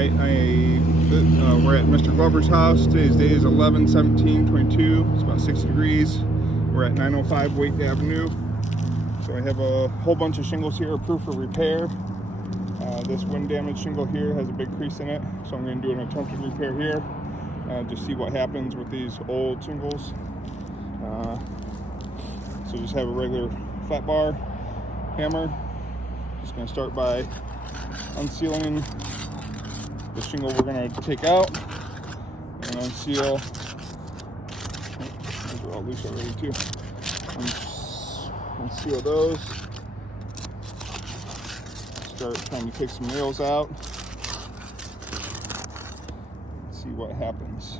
Alright, we're at Mr. Glover's house. Today's day is 11/17/22. It's about 60 degrees. We're at 905 Wake Avenue. So I have a whole bunch of shingles here approved for repair. This wind damaged shingle here has a big crease in it, so I'm going to do an attempted repair here. Just see what happens with these old shingles. So just have a regular flat bar hammer. Just going to start by unsealing the shingle we're going to take out and unseal. Those are all loose already too. Unseal those. Start trying to take some nails out. See what happens.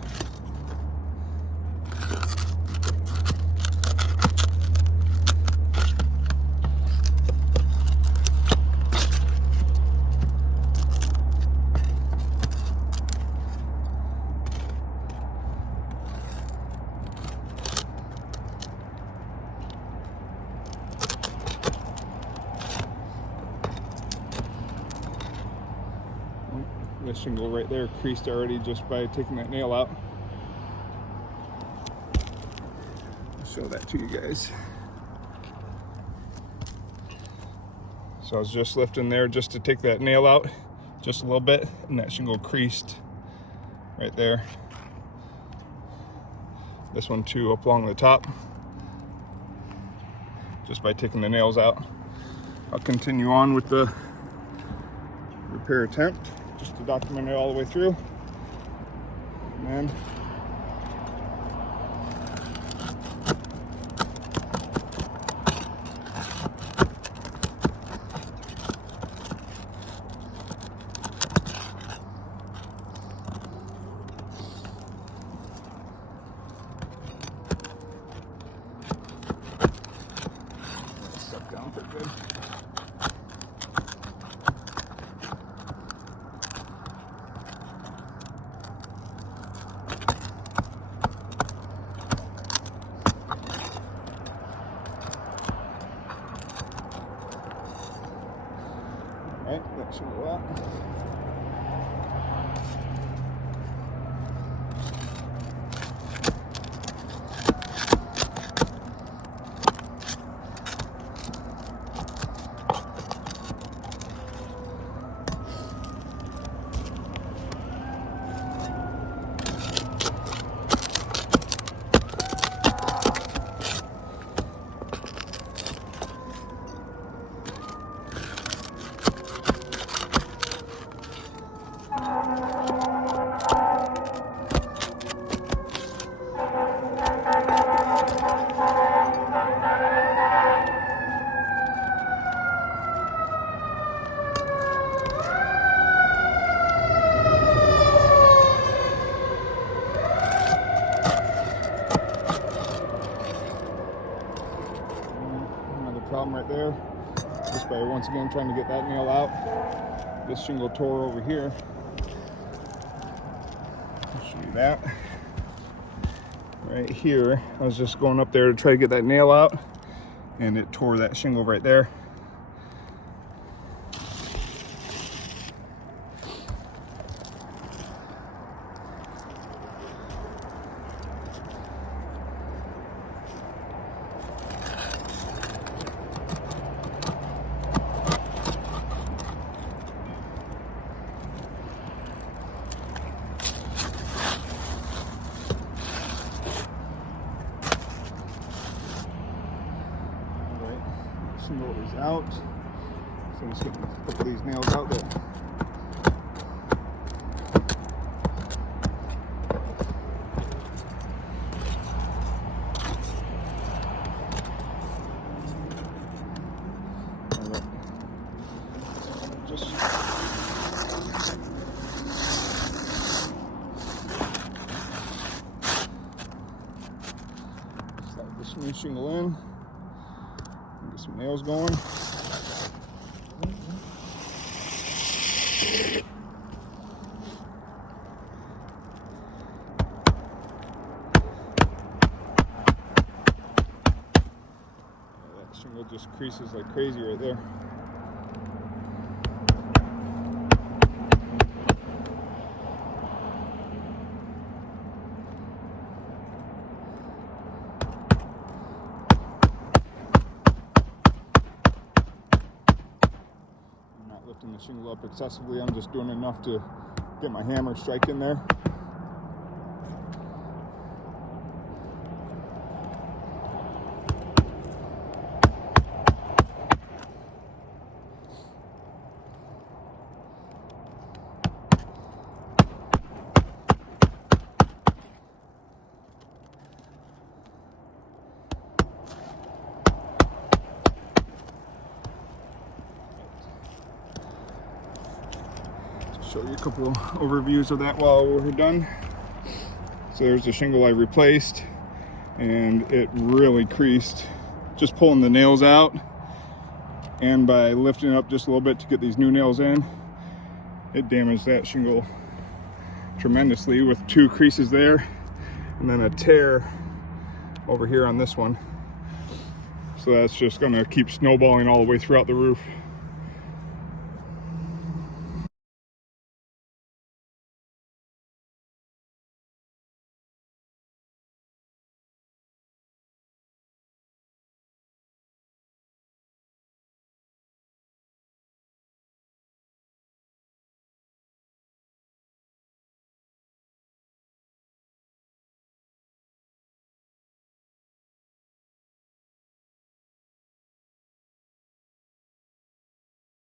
This shingle right there creased already just by taking that nail out. I'll show that to you guys. So I was just lifting there just to take that nail out just a little bit, and that shingle creased right there. This one too up along the top, just by taking the nails out. I'll continue on with the repair attempt, just to document it all the way through. And then stuck down pretty good. Alright, that should go out. Problem right there, just by once again trying to get that nail out. This shingle tore over here. I'll show you that. Right here, I was just going up there to try to get that nail out, and it tore that shingle right there. Shingle is out, so I'm just getting a couple of these nails out there. Just slide this new shingle in. Get some nails going. That shingle just creases like crazy right there. lifting the shingle up excessively. I'm just doing enough to get my hammer strike in there. Show you a couple overviews of that while we're done. So there's the shingle I replaced, and it really creased just pulling the nails out, and by lifting it up just a little bit to get these new nails in, it damaged that shingle tremendously with 2 creases there and then a tear over here on this one. So that's just going to keep snowballing all the way throughout the roof.